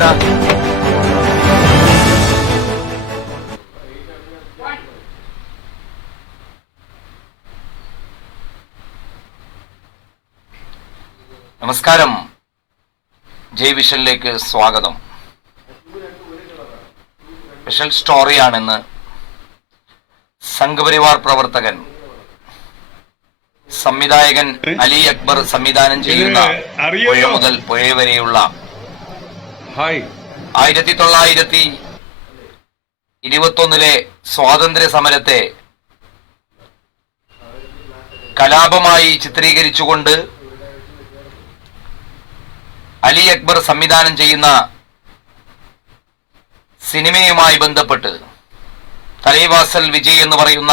എന്താ നമസ്കാരം ജയ് വിഷനിലേക്ക് സ്വാഗതം സ്പെഷ്യൽ സ്റ്റോറിയാണെന്ന് സംഘപരിവാർ പ്രവർത്തകൻ സംവിധായകൻ അലി അക്ബർ സംവിധാനം ചെയ്യുന്ന. പുഴ മുതൽ പുഴ വരെയുള്ള ഹായ്. ആയിരത്തി തൊള്ളായിരത്തി ഇരുപത്തൊന്നിലെ സ്വാതന്ത്ര്യ സമരത്തെ കലാപമായി ചിത്രീകരിച്ചുകൊണ്ട് അലി അക്ബർ സംവിധാനം ചെയ്യുന്ന സിനിമയുമായി ബന്ധപ്പെട്ട് തലൈവാസൽ വിജയ് എന്ന് പറയുന്ന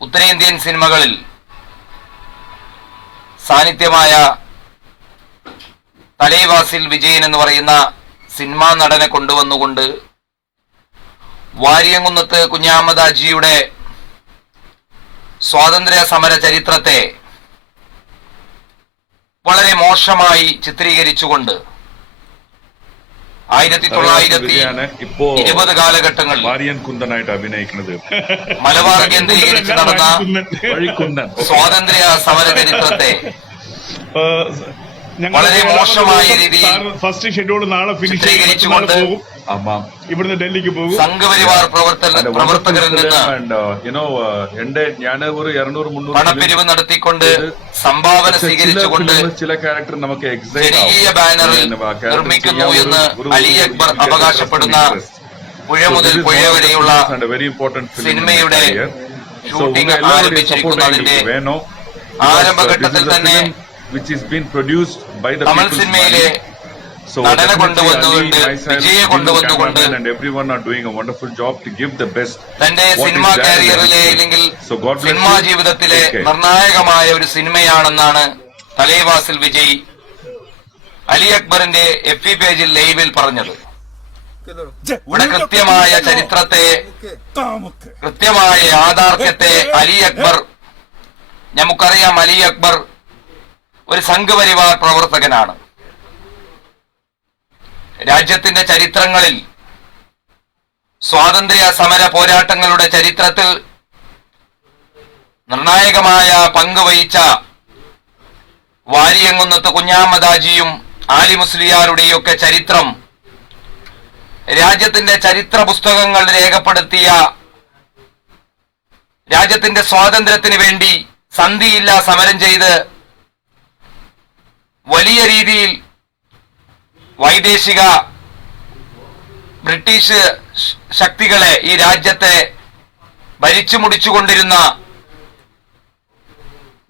ഉത്തരേന്ത്യൻ സിനിമകളിൽ സാന്നിധ്യമായ തലൈവാസിൽ വിജയൻ എന്ന് പറയുന്ന സിനിമാ നടനെ കൊണ്ടുവന്നുകൊണ്ട് വാര്യംകുന്നത്ത് കുഞ്ഞാമദാജിയുടെ സ്വാതന്ത്ര്യ സമര ചരിത്രത്തെ വളരെ മോശമായി ചിത്രീകരിച്ചുകൊണ്ട് ആയിരത്തി തൊള്ളായിരത്തി ഇരുപത് കാലഘട്ടങ്ങളിൽ കുന്തനായിട്ട് അഭിനയിക്കുന്നത്. മലബാർ കേന്ദ്രീകരിച്ച് നടന്ന സ്വാതന്ത്ര്യ സമര ചരിത്രത്തെ വളരെ മോശമായ രീതിയിൽ ഫസ്റ്റ് ഷെഡ്യൂൾ നാളെ ഫിനിഷ് ചിത്രീകരിച്ചുകൊണ്ട് പോകും. ഇവിടുന്ന് ഡൽഹിക്ക് പോകും. സംഘപരിവാർ പ്രവർത്തന പ്രവർത്തകരിൽ നിന്ന് യുനോ എന്റെ ഞാൻ ഒരു ഇരുന്നൂറ് മുന്നൂറ് പണപ്പിരിവ് നടത്തിക്കൊണ്ട് സംഭാവന സ്വീകരിച്ചുകൊണ്ട് ചില ക്യാരക്ടർ നമുക്ക് എക്സൈറ്റ് ജനകീയ ബാനറിൽ നിർമ്മിക്കുന്നു എന്ന് അലി അക്ബർ അവകാശപ്പെടുന്ന പുഴ മുതൽ പുഴ വരെയുള്ള വെരി ഇമ്പോർട്ടന്റ് സിനിമയുടെ ഷൂട്ടിംഗ് ആരംഭിച്ചിരിക്കുന്നതിന്റെ ആരംഭഘട്ടത്തിൽ തന്നെ തമിഴ് സിനിമയിലെ നടനെ കൊണ്ടുവന്നുകൊണ്ട് വിജയെ കൊണ്ടുവന്നുകൊണ്ട് തന്റെ സിനിമാ കാരിയറിലെ അല്ലെങ്കിൽ സിനിമാ ജീവിതത്തിലെ നിർണായകമായ ഒരു സിനിമയാണെന്നാണ് തലേവാസിൽ വിജയ് അലി അക്ബറിന്റെ എഫ് ഇ പേജിൽ ലൈവിൽ പറഞ്ഞത്. ഇവിടെ കൃത്യമായ ചരിത്രത്തെ കൃത്യമായ യാഥാർത്ഥ്യത്തെ അലി അക്ബർ നമുക്കറിയാം അലി അക്ബർ ഒരു സംഘപരിവാർ പ്രവർത്തകനാണ്. രാജ്യത്തിന്റെ ചരിത്രങ്ങളിൽ സ്വാതന്ത്ര്യ സമര പോരാട്ടങ്ങളുടെ ചരിത്രത്തിൽ നിർണായകമായ പങ്ക് വഹിച്ച വാരിയങ്കുന്നത്ത് കുഞ്ഞാമദാജിയും ആലി മുസ്ലിയാരുടെയൊക്കെ ചരിത്രം രാജ്യത്തിന്റെ ചരിത്ര പുസ്തകങ്ങൾ രേഖപ്പെടുത്തിയ രാജ്യത്തിന്റെ സ്വാതന്ത്ര്യത്തിന് വേണ്ടി സന്ധിയില്ല സമരം ചെയ്ത് വലിയ രീതിയിൽ വൈദേശിക ബ്രിട്ടീഷ് ശക്തികളെ ഈ രാജ്യത്തെ ഭരിച്ചു മുടിച്ചുകൊണ്ടിരുന്ന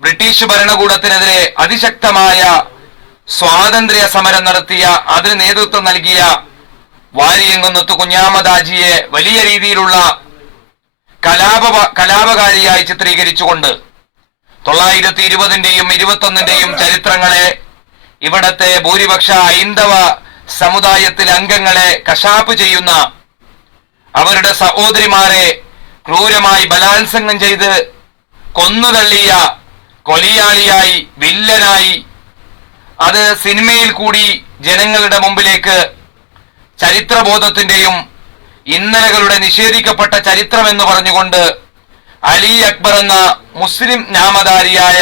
ബ്രിട്ടീഷ് ഭരണകൂടത്തിനെതിരെ അതിശക്തമായ സ്വാതന്ത്ര്യ സമരം നടത്തിയ അതിന് നേതൃത്വം നൽകിയ വാരിയങ്കുന്നത്ത് കുഞ്ഞാമദാജിയെ വലിയ രീതിയിലുള്ള കലാപ കലാപകാരിയായി ചിത്രീകരിച്ചുകൊണ്ട് തൊള്ളായിരത്തി ഇരുപതിന്റെയും ഇരുപത്തൊന്നിന്റെയും ചരിത്രങ്ങളെ ഇവിടത്തെ ഭൂരിപക്ഷ ഹൈന്ദവ സമുദായത്തിലെ അംഗങ്ങളെ കശാപ്പ് ചെയ്യുന്ന അവരുടെ സഹോദരിമാരെ ക്രൂരമായി ബലാത്സംഗം ചെയ്ത് കൊന്നുതള്ളിയ കൊലിയാളിയായി വില്ലനായി അത് സിനിമയിൽ കൂടി ജനങ്ങളുടെ മുമ്പിലേക്ക് ചരിത്രബോധത്തിന്റെയും ഇന്നലകളുടെ നിഷേധിക്കപ്പെട്ട ചരിത്രം എന്ന് പറഞ്ഞുകൊണ്ട് അലി അക്ബർ എന്ന മുസ്ലിം നാമധാരിയായ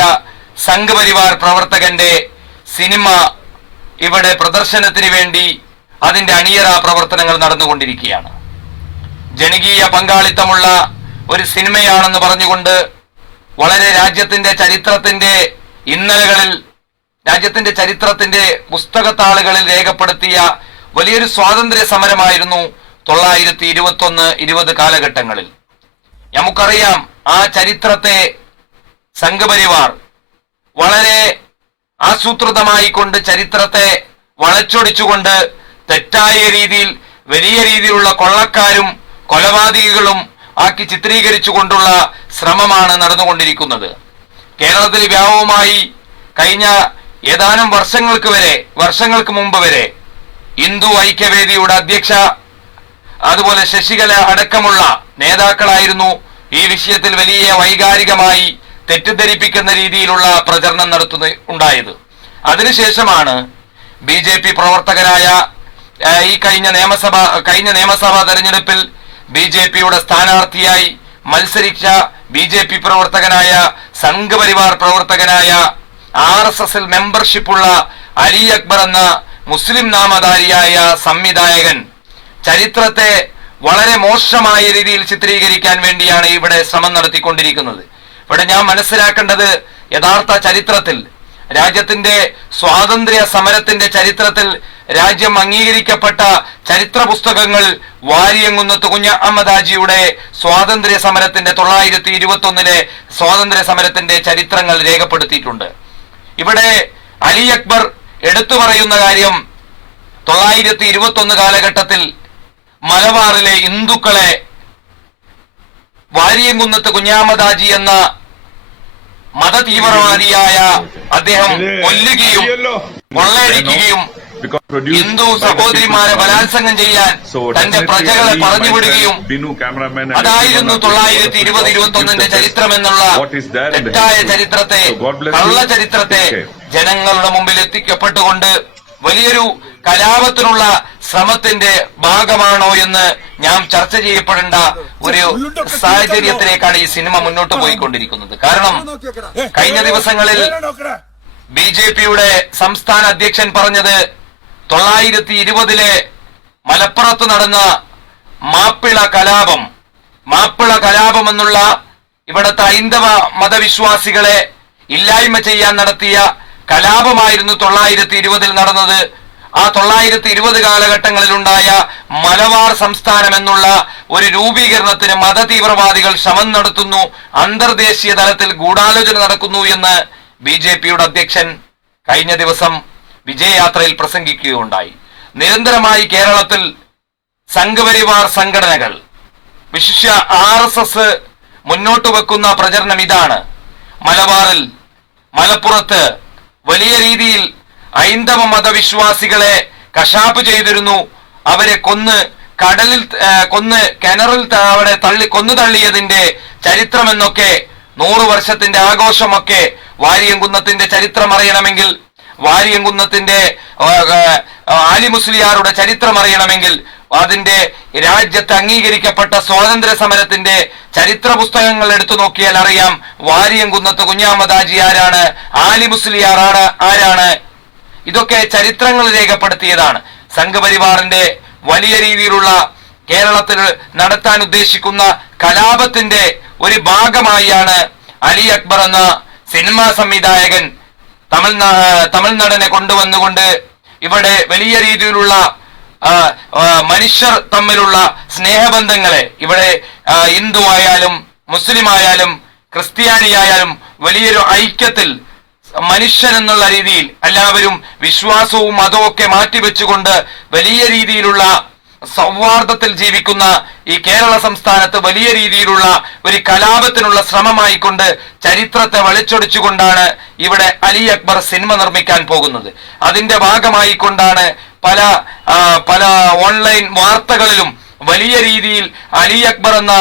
സംഘപരിവാർ പ്രവർത്തകന്റെ സിനിമ ഇവിടെ പ്രദർശനത്തിന് വേണ്ടി അതിന്റെ അണിയറ പ്രവർത്തനങ്ങൾ നടന്നുകൊണ്ടിരിക്കുകയാണ്. ജനകീയ പങ്കാളിത്തമുള്ള ഒരു സിനിമയാണെന്ന് പറഞ്ഞുകൊണ്ട് വളരെ രാജ്യത്തിന്റെ ചരിത്രത്തിന്റെ ഇന്നലകളിൽ രാജ്യത്തിന്റെ ചരിത്രത്തിന്റെ പുസ്തകത്താളുകളിൽ രേഖപ്പെടുത്തിയ വലിയൊരു സ്വാതന്ത്ര്യ സമരമായിരുന്നു തൊള്ളായിരത്തി ഇരുപത്തൊന്ന് ഇരുപത് കാലഘട്ടങ്ങളിൽ. നമുക്കറിയാം ആ ചരിത്രത്തെ സംഘപരിവാർ വളരെ ആസൂത്രിതമായി കൊണ്ട് ചരിത്രത്തെ വളച്ചൊടിച്ചുകൊണ്ട് തെറ്റായ രീതിയിൽ വലിയ രീതിയിലുള്ള കൊള്ളക്കാരും കൊലപാതകികളും ആക്കി ചിത്രീകരിച്ചുകൊണ്ടുള്ള ശ്രമമാണ് നടന്നുകൊണ്ടിരിക്കുന്നത്. കേരളത്തിൽ വ്യാപകമായി കഴിഞ്ഞ ഏതാനും വർഷങ്ങൾക്ക് വരെ വർഷങ്ങൾക്ക് മുമ്പ് വരെ ഹിന്ദു ഐക്യവേദിയുടെ അധ്യക്ഷ അതുപോലെ ശശികല അടക്കമുള്ള നേതാക്കളായിരുന്നു ഈ വിഷയത്തിൽ വലിയ വൈകാരികമായി തെറ്റിദ്ധരിപ്പിക്കുന്ന രീതിയിലുള്ള പ്രചരണം നടത്തുന്ന ഉണ്ടായത്. അതിനുശേഷമാണ് ബി ജെ പി പ്രവർത്തകരായ ഈ കഴിഞ്ഞ നിയമസഭ കഴിഞ്ഞ നിയമസഭാ തെരഞ്ഞെടുപ്പിൽ ബി ജെ പിയുടെ സ്ഥാനാർത്ഥിയായി മത്സരിച്ച ബി ജെ പി പ്രവർത്തകനായ സംഘപരിവാർ പ്രവർത്തകനായ ആർ എസ് എസിൽ മെമ്പർഷിപ്പുള്ള അലി അക്ബർ എന്ന മുസ്ലിം നാമധാരിയായ സംവിധായകൻ ചരിത്രത്തെ വളരെ മോശമായ രീതിയിൽ ചിത്രീകരിക്കാൻ വേണ്ടിയാണ് ഇവിടെ ശ്രമം നടത്തിക്കൊണ്ടിരിക്കുന്നത്. ഇവിടെ ഞാൻ മനസ്സിലാക്കേണ്ടത് യഥാർത്ഥ ചരിത്രത്തിൽ രാജ്യത്തിന്റെ സ്വാതന്ത്ര്യ സമരത്തിന്റെ ചരിത്രത്തിൽ രാജ്യം അംഗീകരിക്കപ്പെട്ട ചരിത്ര പുസ്തകങ്ങൾ വാരിയങ്കുന്നത്ത് കുഞ്ഞ അഹമ്മദാജിയുടെ സ്വാതന്ത്ര്യ സമരത്തിന്റെ തൊള്ളായിരത്തി ഇരുപത്തി ഒന്നിലെ സ്വാതന്ത്ര്യ സമരത്തിന്റെ ചരിത്രങ്ങൾ രേഖപ്പെടുത്തിയിട്ടുണ്ട്. ഇവിടെ അലി അക്ബർ എടുത്തു പറയുന്ന കാര്യം തൊള്ളായിരത്തി ഇരുപത്തി ഒന്ന് കാലഘട്ടത്തിൽ മലബാറിലെ ഹിന്ദുക്കളെ വാരിയംകുന്നത്ത് കുഞ്ഞാമദാജി എന്ന മതതീവ്രവാദിയായ അദ്ദേഹം കൊല്ലുകയും കൊള്ളയടിക്കുകയും ഹിന്ദു സഹോദരിമാരെ ബലാത്സംഗം ചെയ്യാൻ തന്റെ പ്രജകളെ പറഞ്ഞുവിടുകയും അതായിരുന്നു തൊള്ളായിരത്തി ഇരുപത് ഇരുപത്തി ഒന്നിന്റെ ചരിത്രം എന്നുള്ള തെറ്റായ ചരിത്രത്തെ. കള്ള ചരിത്രത്തെ ജനങ്ങളുടെ മുമ്പിൽ എത്തിക്കപ്പെട്ടുകൊണ്ട് വലിയൊരു കലാപത്തിനുള്ള ശ്രമത്തിന്റെ ഭാഗമാണോ എന്ന് ഞാൻ ചർച്ച ചെയ്യപ്പെടേണ്ട ഒരു സാഹചര്യത്തിലേക്കാണ് ഈ സിനിമ മുന്നോട്ട് പോയിക്കൊണ്ടിരിക്കുന്നത്. കാരണം കഴിഞ്ഞ ദിവസങ്ങളിൽ ബി ജെ പിയുടെ സംസ്ഥാന അധ്യക്ഷൻ പറഞ്ഞത് തൊള്ളായിരത്തി ഇരുപതിലെ മലപ്പുറത്ത് നടന്ന മാപ്പിള കലാപം മാപ്പിള കലാപം എന്നുള്ള ഇവിടുത്തെ ഹൈന്ദവ മതവിശ്വാസികളെ ഇല്ലായ്മ ചെയ്യാൻ നടത്തിയ കലാപമായിരുന്നു തൊള്ളായിരത്തി ഇരുപതിൽ നടന്നത്. ആ തൊള്ളായിരത്തി ഇരുപത് കാലഘട്ടങ്ങളിലുണ്ടായ മലബാർ സംസ്ഥാനം എന്നുള്ള ഒരു രൂപീകരണത്തിന് മതതീവ്രവാദികൾ ശ്രമം നടത്തുന്നു അന്തർദേശീയ തലത്തിൽ ഗൂഢാലോചന നടക്കുന്നു എന്ന് ബി ജെ പിയുടെ അധ്യക്ഷൻ കഴിഞ്ഞ ദിവസം വിജയയാത്രയിൽ പ്രസംഗിക്കുകയുണ്ടായി. നിരന്തരമായി കേരളത്തിൽ സംഘപരിവാർ സംഘടനകൾ വിശിഷ്യ ആർ എസ് എസ് മുന്നോട്ട് വെക്കുന്ന പ്രചരണം ഇതാണ്. മലബാറിൽ മലപ്പുറത്ത് വലിയ രീതിയിൽ ഹൈന്ദവ മതവിശ്വാസികളെ കശാപ്പ് ചെയ്തിരുന്നു. അവരെ കൊന്ന് കടലിൽ കൊന്ന് കിണറിൽ അവിടെ തള്ളി കൊന്നു തള്ളിയതിന്റെ ചരിത്രമെന്നൊക്കെ നൂറ് വർഷത്തിന്റെ ആഘോഷമൊക്കെ വാരിയംകുന്നത്തിന്റെ ചരിത്രം അറിയണമെങ്കിൽ വാരിയംകുന്നത്തിന്റെ ആ, ആ, ആലി മുസ്ലിയാരുടെ ചരിത്രം അറിയണമെങ്കിൽ അതിന്റെ രാജ്യത്ത് അംഗീകരിക്കപ്പെട്ട സ്വാതന്ത്ര്യ സമരത്തിന്റെ ചരിത്ര പുസ്തകങ്ങൾ എടുത്തു നോക്കിയാൽ അറിയാം വാരിയംകുന്നത്ത് കുഞ്ഞാമദാജി ആരാണ് ആലി മുസ്ലിയാർ ആരാണ് ഇതൊക്കെ ചരിത്രങ്ങൾ രേഖപ്പെടുത്തിയതാണ്. സംഘപരിവാറിന്റെ വലിയ രീതിയിലുള്ള കേരളത്തിൽ നടത്താൻ ഉദ്ദേശിക്കുന്ന കലാപത്തിന്റെ ഒരു ഭാഗമായാണ് അലി അക്ബർ എന്ന സിനിമാ സംവിധായകൻ തമിഴ്നാ തമിഴ്നാടിനെ കൊണ്ടുവന്നുകൊണ്ട് ഇവിടെ വലിയ രീതിയിലുള്ള മനുഷ്യർ തമ്മിലുള്ള സ്നേഹബന്ധങ്ങളെ ഇവിടെ ഹിന്ദു ആയാലും മുസ്ലിം ആയാലും ക്രിസ്ത്യാനിയായാലും വലിയൊരു ഐക്യത്തിൽ മനുഷ്യൻ എന്നുള്ള രീതിയിൽ എല്ലാവരും വിശ്വാസവും മതവും ഒക്കെ മാറ്റിവെച്ചുകൊണ്ട് വലിയ രീതിയിലുള്ള സൗഹാർദ്ദത്തിൽ ജീവിക്കുന്ന ഈ കേരള സംസ്ഥാനത്ത് വലിയ രീതിയിലുള്ള ഒരു കലാപത്തിനുള്ള ശ്രമമായിക്കൊണ്ട് ചരിത്രത്തെ വളിച്ചൊടിച്ചുകൊണ്ടാണ് ഇവിടെ അലി അക്ബർ സിനിമ നിർമ്മിക്കാൻ പോകുന്നത്. അതിന്റെ ഭാഗമായിക്കൊണ്ടാണ് പല പല ഓൺലൈൻ വാർത്തകളിലും വലിയ രീതിയിൽ അലി അക്ബർ എന്ന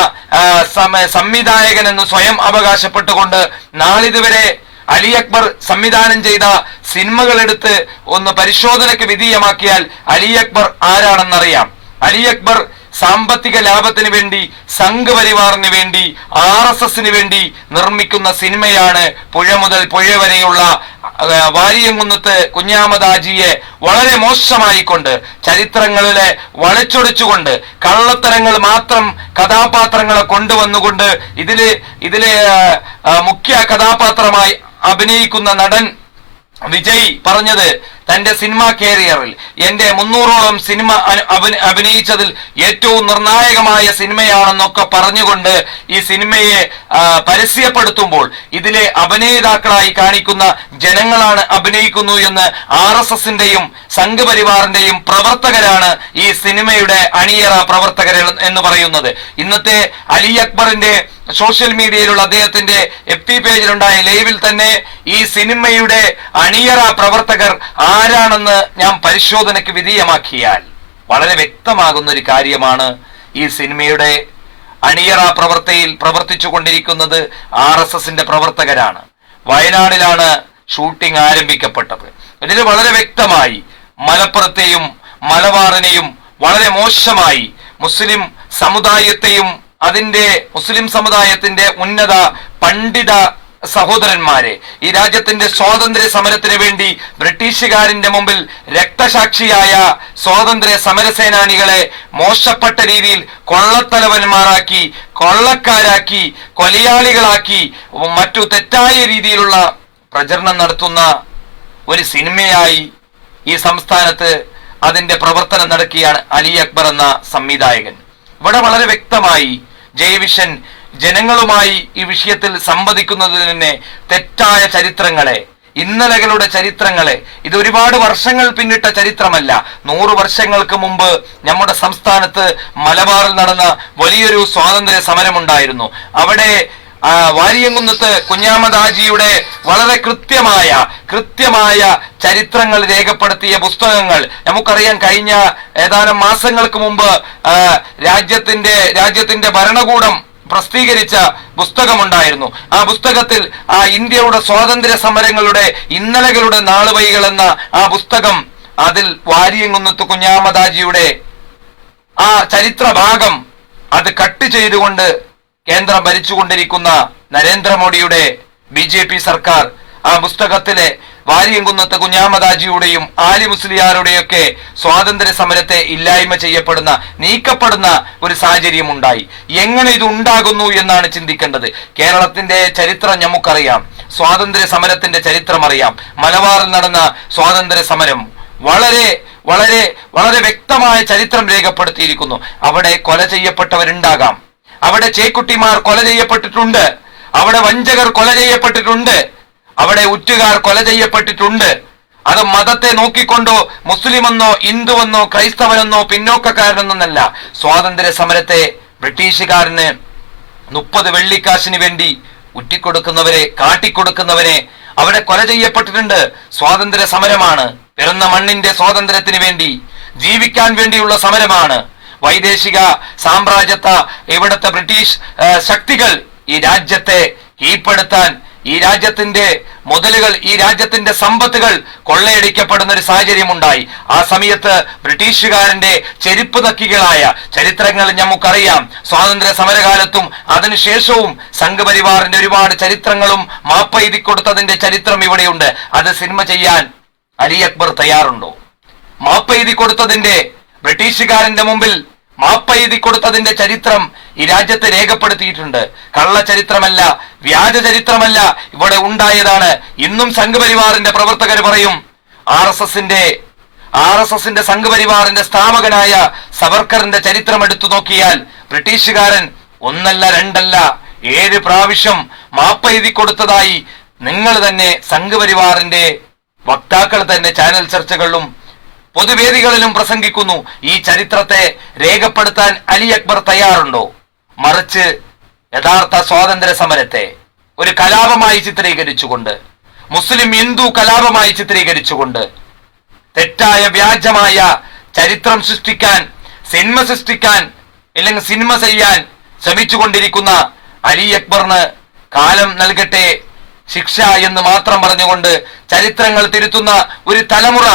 സംവിധായകൻ എന്ന് സ്വയം അവകാശപ്പെട്ടുകൊണ്ട് നാളിതുവരെ അലി അക്ബർ സംവിധാനം ചെയ്ത സിനിമകൾ എടുത്ത് ഒന്ന് പരിശോധനയ്ക്ക് വിധേയമാക്കിയാൽ അലി അക്ബർ ആരാണെന്നറിയാം. അലി അക്ബർ സാമ്പത്തിക ലാഭത്തിന് വേണ്ടി സംഘപരിവാറിന് വേണ്ടി ആർ എസ് എസിന് വേണ്ടി നിർമ്മിക്കുന്ന സിനിമയാണ് പുഴ മുതൽ പുഴ വരെയുള്ള വാരിയംകുന്നത്ത് കുഞ്ഞാമദാജിയെ വളരെ മോശമായിക്കൊണ്ട് ചരിത്രങ്ങളിലെ വളച്ചൊടിച്ചുകൊണ്ട് കള്ളത്തരങ്ങൾ മാത്രം കഥാപാത്രങ്ങളെ കൊണ്ടുവന്നുകൊണ്ട് ഇതിൽ ഇതിലെ മുഖ്യ കഥാപാത്രമായി അഭിനയിക്കുന്ന നടൻ വിജയ് പറഞ്ഞത് തന്റെ സിനിമാ കരിയറിൽ എന്റെ മുന്നൂറോളം സിനിമ അഭിനയിച്ചതിൽ ഏറ്റവും നിർണായകമായ സിനിമയാണെന്നൊക്കെ പറഞ്ഞുകൊണ്ട് ഈ സിനിമയെ പരസ്യപ്പെടുത്തുമ്പോൾ ഇതിലെ അഭിനേതാക്കളായി കാണിക്കുന്ന ജനങ്ങളാണ് അഭിനയിക്കുന്നു എന്ന് ആർ എസ് എസിന്റെയും സംഘപരിവാറിന്റെയും പ്രവർത്തകരാണ് ഈ സിനിമയുടെ അണിയറ പ്രവർത്തകർ എന്ന് പറയുന്നത്. ഇന്നത്തെ അലി അക്ബറിന്റെ സോഷ്യൽ മീഡിയയിലുള്ള അദ്ദേഹത്തിന്റെ എഫ് പി പേജിലുണ്ടായ ലൈവിൽ തന്നെ ഈ സിനിമയുടെ അണിയറ പ്രവർത്തകർ ആരാണെന്ന് ഞാൻ പരിശോധനയ്ക്ക് വിധേയമാക്കിയാൽ വളരെ വ്യക്തമാകുന്ന ഒരു കാര്യമാണ് ഈ സിനിമയുടെ അണിയറ പ്രവർത്തയിൽ പ്രവർത്തിച്ചു കൊണ്ടിരിക്കുന്നത് ആർ എസ് എസിന്റെ പ്രവർത്തകരാണ്. വയനാടിലാണ് ഷൂട്ടിംഗ് ആരംഭിക്കപ്പെട്ടത്. ഇതിൽ വളരെ വ്യക്തമായി മലപ്പുറത്തെയും മലബാറിനെയും വളരെ മോശമായി മുസ്ലിം സമുദായത്തെയും അതിന്റെ മുസ്ലിം സമുദായത്തിന്റെ ഉന്നത പണ്ഡിത സഹോദരന്മാരെ ഈ രാജ്യത്തിന്റെ സ്വാതന്ത്ര്യ സമരത്തിന് വേണ്ടി ബ്രിട്ടീഷുകാരന്റെ മുമ്പിൽ രക്തസാക്ഷിയായ സ്വാതന്ത്ര്യ സമരസേനാനികളെ മോശപ്പെട്ട രീതിയിൽ കൊള്ളത്തലവന്മാരാക്കി കൊള്ളക്കാരാക്കി കൊലയാളികളാക്കി മറ്റു തെറ്റായ രീതിയിലുള്ള പ്രചരണം നടത്തുന്ന ഒരു സിനിമയായി ഈ സംസ്ഥാനത്ത് അതിന്റെ പ്രവർത്തനം നടക്കുകയാണ് അലി അക്ബർ എന്ന സംവിധായകൻ. ഇവിടെ വളരെ വ്യക്തമായി ജയവിഷൻ ജനങ്ങളുമായി ഈ വിഷയത്തിൽ സംവദിക്കുന്നതിൽ തന്നെ തെറ്റായ ചരിത്രങ്ങളെ ഇന്നലകളുടെ ചരിത്രങ്ങളെ. ഇത് ഒരുപാട് വർഷങ്ങൾ പിന്നിട്ട ചരിത്രമല്ല. നൂറ് വർഷങ്ങൾക്ക് മുമ്പ് നമ്മുടെ സംസ്ഥാനത്ത് മലബാറിൽ നടന്ന വലിയൊരു സ്വാതന്ത്ര്യ സമരമുണ്ടായിരുന്നു. അവിടെ വാരിയങ്കുന്നത്ത് കുഞ്ഞാമദാജിയുടെ വളരെ കൃത്യമായ കൃത്യമായ ചരിത്രങ്ങൾ രേഖപ്പെടുത്തിയ പുസ്തകങ്ങൾ. നമുക്കറിയാം കഴിഞ്ഞ ഏതാനും മാസങ്ങൾക്ക് മുമ്പ് രാജ്യത്തിന്റെ രാജ്യത്തിന്റെ ഭരണകൂടം പ്രസിദ്ധീകരിച്ച പുസ്തകമുണ്ടായിരുന്നു. ആ പുസ്തകത്തിൽ ആ ഇന്ത്യയുടെ സ്വാതന്ത്ര്യ സമരങ്ങളുടെ ഇന്നലകളുടെ നാളുവൈകൾ എന്ന ആ പുസ്തകം അതിൽ വാരിയങ്കുന്നത്ത് കുഞ്ഞാമദാജിയുടെ ആ ചരിത്ര ഭാഗം അത് കട്ട് ചെയ്തുകൊണ്ട് കേന്ദ്രം ഭരിച്ചുകൊണ്ടിരിക്കുന്ന നരേന്ദ്രമോദിയുടെ ബി സർക്കാർ ആ പുസ്തകത്തിലെ വാരിയംകുന്നത്ത് കുഞ്ഞാമദാജിയുടെയും ആലി മുസ്ലിയാരുടെയൊക്കെ സ്വാതന്ത്ര്യ സമരത്തെ ഇല്ലായ്മ ചെയ്യപ്പെടുന്ന നീക്കപ്പെടുന്ന ഒരു സാഹചര്യം ഉണ്ടായി എങ്ങനെ ഇത് ഉണ്ടാകുന്നു എന്നാണ് ചിന്തിക്കേണ്ടത്. കേരളത്തിന്റെ ചരിത്രം നമുക്കറിയാം. സ്വാതന്ത്ര്യ സമരത്തിന്റെ ചരിത്രം അറിയാം മലബാറിൽ നടന്ന സ്വാതന്ത്ര്യ സമരം വളരെ വളരെ വളരെ വ്യക്തമായ ചരിത്രം രേഖപ്പെടുത്തിയിരിക്കുന്നു. അവിടെ കൊല ചെയ്യപ്പെട്ടവരുണ്ടാകാം. അവിടെ ചേക്കുട്ടിമാർ കൊല ചെയ്യപ്പെട്ടിട്ടുണ്ട്. അവിടെ വഞ്ചകർ കൊല ചെയ്യപ്പെട്ടിട്ടുണ്ട്. അവിടെ ഉറ്റുകാർ കൊല ചെയ്യപ്പെട്ടിട്ടുണ്ട്. അത് മതത്തെ നോക്കിക്കൊണ്ടോ മുസ്ലിമെന്നോ ഹിന്ദുവെന്നോ ക്രൈസ്തവനെന്നോ പിന്നോക്കക്കാരനെന്നല്ല സ്വാതന്ത്ര്യ സമരത്തെ ബ്രിട്ടീഷുകാരന് മുപ്പത് വെള്ളിക്കാശിന് വേണ്ടി ഉറ്റിക്കൊടുക്കുന്നവരെ കാട്ടിക്കൊടുക്കുന്നവരെ അവിടെ കൊല ചെയ്യപ്പെട്ടിട്ടുണ്ട്. സ്വാതന്ത്ര്യ സമരമാണ് പിറന്ന മണ്ണിന്റെ സ്വാതന്ത്ര്യത്തിന് വേണ്ടി ജീവിക്കാൻ വേണ്ടിയുള്ള സമരമാണ്. വൈദേശിക സാമ്രാജ്യത്വ ഇവിടുത്തെ ബ്രിട്ടീഷ് ശക്തികൾ ഈ രാജ്യത്തെ കീഴ്പ്പെടുത്താൻ ഈ രാജ്യത്തിന്റെ മുതലുകൾ ഈ രാജ്യത്തിന്റെ സമ്പത്തുകൾ കൊള്ളയടിക്കപ്പെടുന്ന ഒരു സാഹചര്യം ഉണ്ടായി ആ സമയത്ത് ബ്രിട്ടീഷുകാരന്റെ ചെരുപ്പ് തക്കികളായ ചരിത്രങ്ങൾ നമുക്കറിയാം. സ്വാതന്ത്ര്യ സമരകാലത്തും അതിനുശേഷവും സംഘപരിവാറിന്റെ ഒരുപാട് ചരിത്രങ്ങളും മാപ്പെഴുതി കൊടുത്തതിന്റെ ചരിത്രം ഇവിടെയുണ്ട്. അത് സിനിമ ചെയ്യാൻ അലി അക്ബർ തയ്യാറുണ്ടോ? മാപ്പെഴുതി കൊടുത്തതിന്റെ ബ്രിട്ടീഷുകാരന്റെ മുമ്പിൽ മാപ്പ എഴുതി കൊടുത്തതിന്റെ ചരിത്രം ഈ രാജ്യത്ത് രേഖപ്പെടുത്തിയിട്ടുണ്ട്. കള്ള ചരിത്രമല്ല വ്യാജ ചരിത്രമല്ല ഇവിടെ ഉണ്ടായതാണ്. ഇന്നും സംഘപരിവാറിന്റെ പ്രവർത്തകർ പറയും ആർ എസ് എസിന്റെ ആർ എസ് എസിന്റെ സംഘപരിവാറിന്റെ സ്ഥാപകനായ സവർക്കറിന്റെ ചരിത്രം എടുത്തു നോക്കിയാൽ ബ്രിട്ടീഷുകാരൻ ഒന്നല്ല രണ്ടല്ല ഏഴ് പ്രാവശ്യം മാപ്പ് എഴുതി കൊടുത്തതായി നിങ്ങൾ തന്നെ സംഘപരിവാറിന്റെ വക്താക്കൾ തന്നെ ചാനൽ ചർച്ചകളിലും പൊതുവേദികളിലും പ്രസംഗിക്കുന്നു. ഈ ചരിത്രത്തെ രേഖപ്പെടുത്താൻ അലി അക്ബർ തയ്യാറുണ്ടോ? മറിച്ച് യഥാർത്ഥ സ്വാതന്ത്ര്യ സമരത്തെ ഒരു കലാപമായി ചിത്രീകരിച്ചുകൊണ്ട് മുസ്ലിം ഹിന്ദു കലാപമായി ചിത്രീകരിച്ചുകൊണ്ട് തെറ്റായ വ്യാജമായ ചരിത്രം സൃഷ്ടിക്കാൻ സിനിമ സൃഷ്ടിക്കാൻ അല്ലെങ്കിൽ സിനിമ ചെയ്യാൻ ശ്രമിച്ചുകൊണ്ടിരിക്കുന്ന അലി അക്ബറിന് കാലം നൽകട്ടെ ശിക്ഷ എന്ന് മാത്രം പറഞ്ഞുകൊണ്ട് ചരിത്രങ്ങൾ തിരുത്തുന്ന ഒരു തലമുറ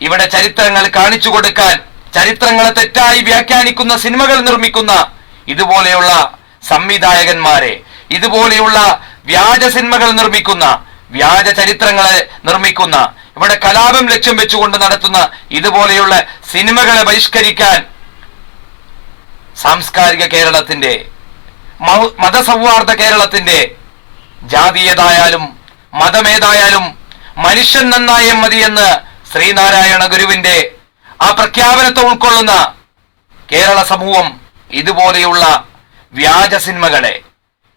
ഇവിടെ ചരിത്രങ്ങൾ കാണിച്ചു കൊടുക്കാൻ ചരിത്രങ്ങളെ തെറ്റായി വ്യാഖ്യാനിക്കുന്ന സിനിമകൾ നിർമ്മിക്കുന്ന ഇതുപോലെയുള്ള സംവിധായകന്മാരെ ഇതുപോലെയുള്ള വ്യാജ സിനിമകൾ നിർമ്മിക്കുന്ന വ്യാജ ചരിത്രങ്ങളെ നിർമ്മിക്കുന്ന ഇവിടെ കലാപം ലക്ഷ്യം വെച്ചുകൊണ്ട് നടത്തുന്ന ഇതുപോലെയുള്ള സിനിമകളെ ബഹിഷ്കരിക്കാൻ സാംസ്കാരിക കേരളത്തിന്റെ മതസൗഹാർദ്ദ കേരളത്തിന്റെ ജാതീയതായാലും മതമേതായാലും മനുഷ്യൻ നന്നായ മതിയെന്ന് ശ്രീനാരായണ ഗുരുവിന്റെ ആ പ്രഖ്യാപനത്തെ ഉൾക്കൊള്ളുന്ന കേരള സമൂഹം ഇതുപോലെയുള്ള വ്യാജ സിനിമകളെ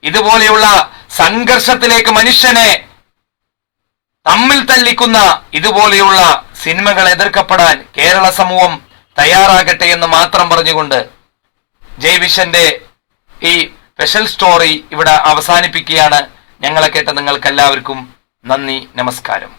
ഇതുപോലെയുള്ള സംഘർഷത്തിലേക്ക് മനുഷ്യനെ തമ്മിൽ തല്ലിക്കുന്ന ഇതുപോലെയുള്ള സിനിമകൾ എതിർക്കപ്പെടാൻ കേരള സമൂഹം തയ്യാറാകട്ടെ എന്ന് മാത്രം പറഞ്ഞുകൊണ്ട് ജയവിഷന്റെ ഈ സ്പെഷ്യൽ സ്റ്റോറി ഇവിടെ അവസാനിപ്പിക്കുകയാണ്. ഞങ്ങളെ കേട്ട നിങ്ങൾക്കെല്ലാവർക്കും നന്ദി നമസ്കാരം.